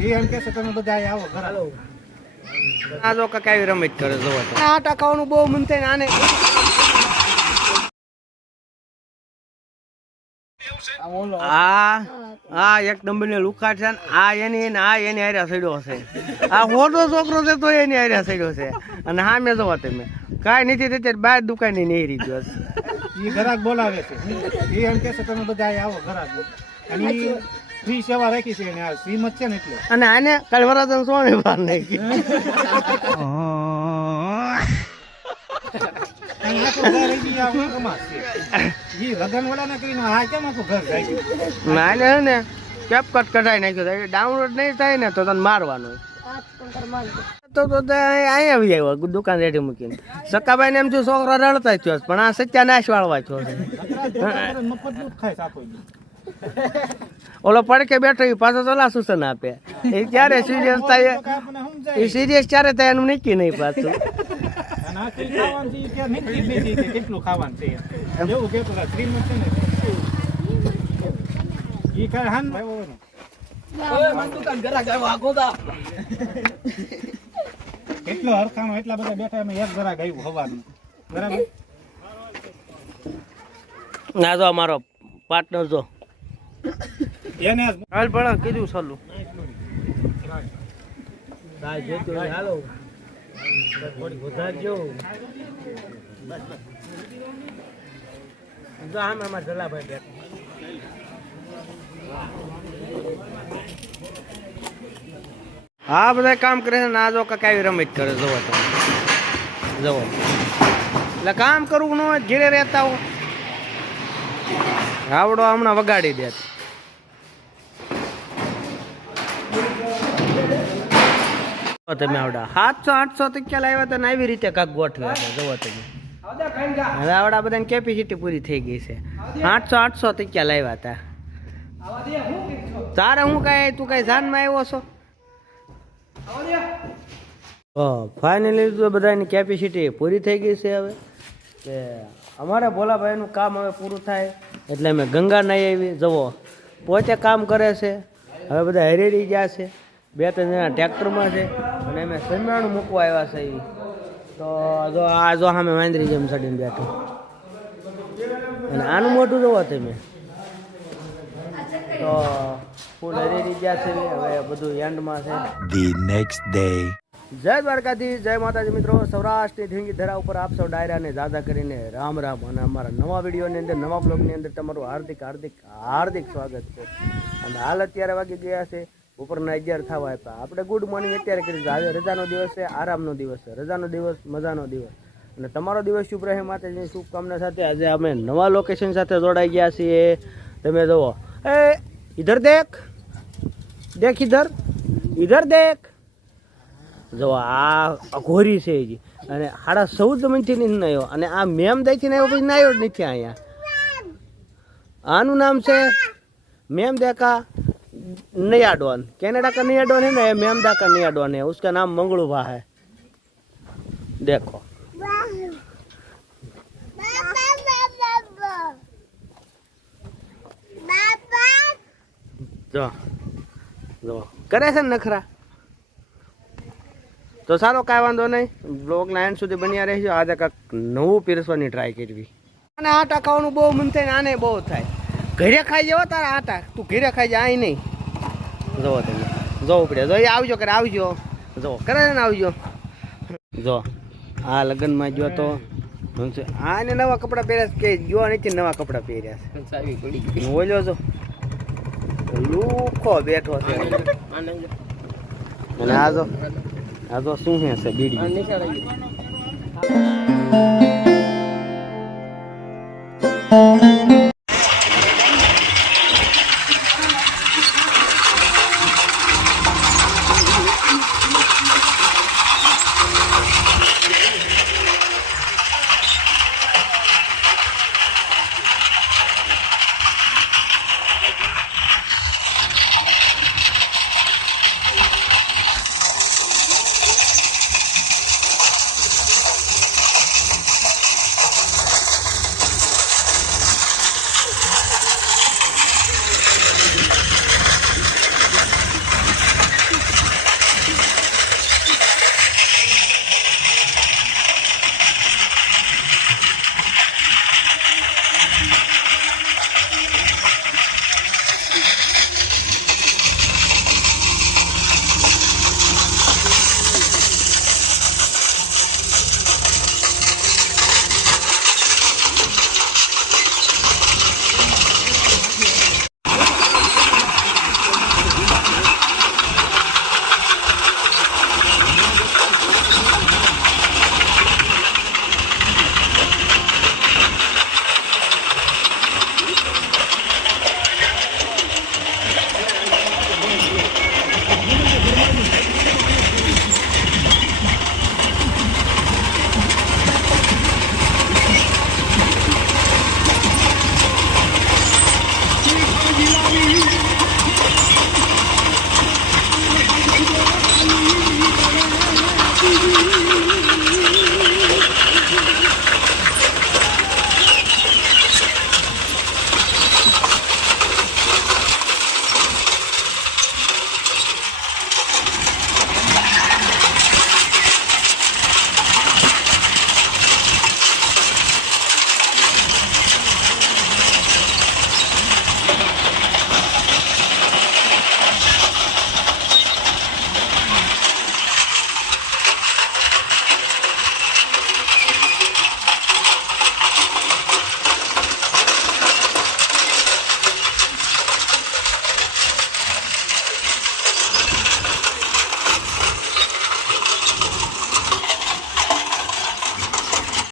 એ એમ કે છે તમે બધા આવો આ જો કઈ રમત કરે જોવો આ ટકાવાનું બહુ મન થાય ને આને. આ આ એક નંબર ને છે ને આ એની આ એની હારે સડ્યો છે. આ હોટો છોકરો છે તો એની હારે સડ્યો છે. અને હા મેં જોવા તમે. કાંઈ નથી તે બાર દુકાને નહીં ગયો છે. એ ગ્રાહક બોલાવે છે. એ એમ કે છે તમે બધા આવો ઘરાક અને ફ્રી સેવા રાખી છે એને આ શ્રીમત છે ને એટલે. અને આને કાલ વરાતન સોને બહાર નાખી. તો ડાઉનલોડ નહીં થાય ને તો તને મારવાનું. તો તો તે અહીં અહીં આવી આવ્યો દુકાન રેડી મૂકીને. સકાભાઈ ને એમ છું છોકરો રડતા થયો પણ આ સત્યાનાશ વાળવા થયો ઓલો પડકે બેઠો એ પાછો તોલા સૂચન આપે. એ ક્યારે સિરિયસ થાય તો એ સિરિયસ ક્યારે થાય એનું નક્કી નહીં પાછું. ખાવાનું છે ઈ કે નક્કી જ નથી કે કેટલું ખાવાનું છે એવું છે ને. કાંઈ હાન. કેટલો હરખાણો એટલા બધા બેઠા એમાં એક જરા ગયું હવાનું. બરાબર? ના જો અમારો પાર્ટનર જો. એને હાલ પણ કીધું સલું. હાલો. થોડી વધારજો. જો આમ અમારા જલાભાઈ બેઠા. હા બધા કામ કરે છે ને આ જો આવી રમત કરે જવો તો. જવો એટલે કામ કરવું ન હોય ઘેરે રહેતા હો રાવડો હમણાં વગાડી દે. તમે આવડા. સાતસો, આઠસો ટક્યા લાવ્યા હતા ને આવી રીતે કાંક ગોઠવ્યા હતા જોવો તમે. હવે આવડા બધાની કેપેસિટી પૂરી થઈ ગઈ છે. આઠસો આઠસો ટક્યા લાવ્યા હતા? તારે હું કાંઈ, તું કાંઈ જાનમાં આવ્યો છો? ફાઇનલી તો બધાની કેપેસિટી પૂરી થઈ ગઈ છે હવે. કે અમારે ભોલાભાઈનું કામ હવે પૂરું થાય, એટલે અમે ગંગા નહીં આવી. જવો પોતે કામ કરે છે, હવે બધા હરેડી ગયા છે. બે ત્રણ જણા ટ્રેક્ટરમાં છે. અને અમે સમિયાણું મૂકવા આવ્યા છે. તો જો આ જો સામે વાંદરી જેમ ચડીને બેઠો. અને આનું મોટું જોવો તમે. તો ફૂલ હરી ગયા છે હવે બધું એન્ડમાં છે. ધી નેક્સ્ટ ડે જય દ્વારકાથી જય માતાજી મિત્રો. સૌરાષ્ટ્રની ધીંગી ધરા ઉપર આપ સૌ ડાયરાને જાદા કરીને રામ રામ. અને અમારા નવા વિડીયોની અંદર નવા બ્લોગની અંદર તમારું હાર્દિક હાર્દિક હાર્દિક સ્વાગત છે. અને હાલ અત્યારે વાગી ગયા છે ઉપરના અગિયાર થવા આપ્યા. આપણે ગુડ મોર્નિંગ અત્યારે કરી આજે રજાનો દિવસ છે, આરામનો દિવસ છે. રજાનો દિવસ, મજાનો દિવસ. અને તમારો દિવસ શુભ રહે માતાજીની શુભકામના સાથે આજે અમે નવા લોકેશન સાથે જોડાઈ ગયા છીએ. તમે જુઓ. એ ઇધર દેખ. દેખ ઇધર ઇધર દેખ. જો આ અઘોરી છે હજી અને સાડા ચૌદ મિનિટથી નથી નાયો. અને આ મેમ દઈથી આવ્યો પછી નાયો જ નથી અહીંયા. આનું નામ છે, મેમ દેખા. नया डॉन कनाडा का नया डॉन है ना ये मेमदा का नया डॉन है उसका नाम मंगलूबा है देखो જો જો કરે છે ને નખરા તો ચાલો કાંઈ વાંધો નહીં બ્લોગના એન્ડ સુધી બન્યા રહેજો આજે કાંઈક નવું પીરસવાની ટ્રાય કરવી અને આ ટકાવાનું બહુ મન થાય ને આને બહુ થાય ઘરે ખાઈ જવો તારા આટા તું ઘરે ખાઈ જાય અહીં નહીં જોવો તમે જોવું પડે જો આવજો કરે આવજો. જો કરે ને આવજો. જો આ લગ્નમાં જો તો આ ને આને નવા કપડાં પહેર્યા છે કે જો નથી નવા કપડાં પહેર્યા છે? બોલ્યો છો લુખો બેઠો છે. અને આ જો આ તો શું છે બીડી?